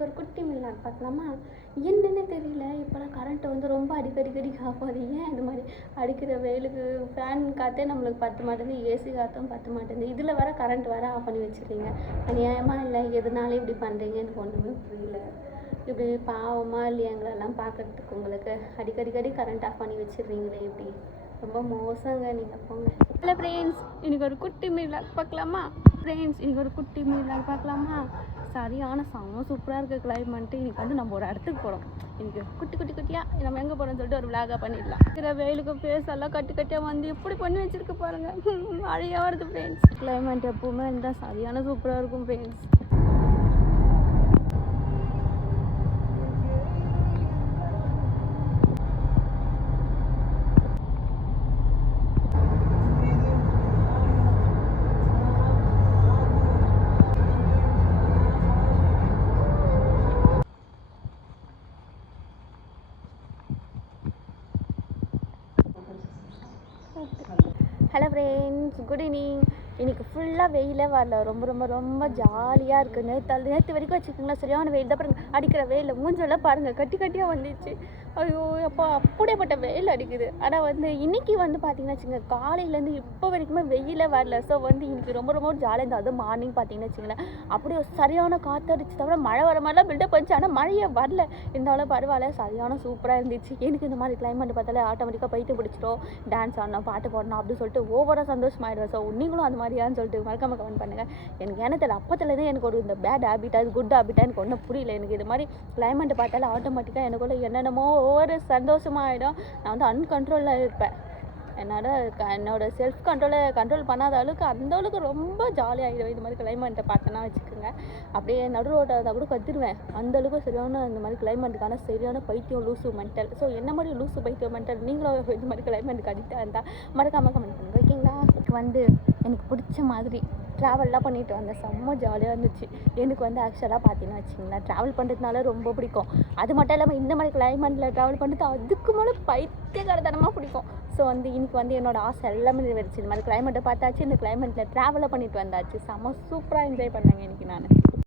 இன்றைக்கி ஒரு குட்டி மில்லாக் பார்க்கலாமா? என்னன்னே தெரியல, இப்போலாம் கரண்ட்டை வந்து ரொம்ப அடிக்கடி ஆஃப் ஆகுது. ஏன் இது மாதிரி அடிக்கிற வெயிலுக்கு ஃபேன் காற்றே நம்மளுக்கு பத்த மாட்டேங்குது, ஏசி காற்றும் பத்த மாட்டேங்குது. இதில் வர கரண்ட் வேறு ஆஃப் பண்ணி வச்சுருக்கீங்க. அநியாயமாக இல்லை, எதனால இப்படி பண்ணுறீங்க எனக்கு ஒன்றுமே புரியல. இப்படி பாவமாக இல்லையா எங்களெல்லாம் பார்க்குறதுக்கு? உங்களுக்கு அடிக்கடி கரண்ட் ஆஃப் பண்ணி வச்சிடுறீங்களே, இப்படி ரொம்ப மோசங்க நீங்கள், போங்க. ஹலோ ஃப்ரெண்ட்ஸ், இன்றைக்கி ஒரு குட்டி மில்லாக் பார்க்கலாமா? சரியான செம்ம சூப்பராக இருக்குது கிளைமேட்டு. இன்றைக்கி வந்து நம்ம ஒரு இடத்துக்கு போகிறோம். இன்றைக்கி குட்டியாக நம்ம எங்கே போகிறோம்னு சொல்லிட்டு ஒரு விளாகாக பண்ணிடலாம். இருக்கிற வெயிலுக்கு ஃபேஸ் எல்லாம் கட்டியாக வந்து எப்படி பண்ணி வச்சுருக்கு பாருங்கள். மழையாக வருது ஃப்ரெண்ட்ஸ். கிளைமேட் எப்போவுமே இருந்தால் சரியான சூப்பராக இருக்கும் friends. Hello friends, good evening. இன்றைக்கி ஃபுல்லாக வெயிலே வரல, ரொம்ப ஜாலியாக இருக்குது. நேற்று வரைக்கும் வச்சுக்கோங்களேன், சரியான வெயில் தான். பாருங்கள், அடிக்கிற வெயில் மூஞ்செல்லாம் பாருங்கள் கட்டியாக வந்துச்சு. ஐயோ அப்போ அப்படியேப்பட்ட வெயில் அடிக்குது. ஆனால் வந்து இன்றைக்கி வந்து பார்த்திங்கன்னா வச்சுக்கோங்க, காலையிலேருந்து இப்போ வரைக்குமே வெயிலே வரல. ஸோ வந்து இன்றைக்கி ரொம்ப ஜாலியாக இருந்தது. அதுவும் மார்னிங் பார்த்திங்கன்னா வச்சுங்களேன், அப்படியே சரியான காற்றடிச்சு, தவிர மழை வர மாதிரிலாம் பில்டப் வந்துச்சு. ஆனால் மழையே வரல. இருந்தாலும் பரவாயில்ல, சரியான சூப்பராக இருந்துச்சு. எனக்கு இந்த மாதிரி கிளைமேட் பார்த்தாலே ஆட்டோமேட்டிக்காக பைத்து பிடிச்சிடும். டான்ஸ் ஆடணும், பாட்டு போடணும் அப்படின்னு சொல்லிட்டு ஓவராக சந்தோஷமாயிடுவேன். ஸோ நீங்களும் அந்த மாதிரியான்னு சொல்லிட்டு மறக்காம கமெண்ட் பண்ணுங்கள். எனக்கு என்ன தெரியல, அப்போத்துலேருந்து எனக்கு ஒரு இந்த பேட் ஹேபிட்டா, அது குட் ஹேபிட்டா எனக்கு ஒன்றும் புரியல. எனக்கு இது மாதிரி கிளைமேட் பார்த்தாலே ஆட்டோமேட்டிக்காக எனக்குள்ள என்னென்னமோ ஒவ்வொரு சந்தோஷமாகிடும். நான் வந்து அன்கண்ட்ரோலாக இருப்பேன். என்னோட செல்ஃப் கண்ட்ரோல் பண்ணாத அளவுக்கு அந்த அளவுக்கு ரொம்ப ஜாலியாகிடுவேன். இது மாதிரி கிளைமேட்டை பார்த்தேன்னா வச்சுக்கோங்க, அப்படியே நடு ரோட்டாக கூட கத்திடுவேன். அந்தளவுக்கு சரியான இந்த மாதிரி கிளைமேட்டுக்கான சரியான பைத்தியம், லூசு மென்டல். ஸோ என்ன மாதிரி லூசு பைத்தியம் மென்டல் நீங்களும் இது மாதிரி கிளைமேட்டுக்கு அடிக்டாக இருந்தால் மறக்காமல் கமெண்ட் பண்ணுங்க, ஓகேங்களா? வந்து எனக்கு பிடிச்ச மாதிரி ட்ராவல்லாம் பண்ணிட்டு வந்தேன். செம்ம ஜாலியாக இருந்துச்சு. எனக்கு வந்து ஆக்சுவலாக பார்த்தீங்கன்னா வச்சுங்களேன், ட்ராவல் பண்ணுறதுனால ரொம்ப பிடிக்கும். அது மட்டும் இல்லாமல் இந்த மாதிரி கிளைமேட்டில் ட்ராவல் பண்ணுறது அதுக்கு மேலே பைத்தியகாரத்தனமாக பிடிக்கும். ஸோ வந்து இன்னைக்கு வந்து என்னோடய ஆசை எல்லாமே நிறைவேறிச்சு. இந்த மாதிரி கிளைமேட்டை பார்த்தாச்சு, இந்த கிளைமேட்டில் ட்ராவலை பண்ணிட்டு வந்தாச்சு. செம்ம சூப்பராக என்ஜாய் பண்ணேங்க இன்றைக்கி நான்.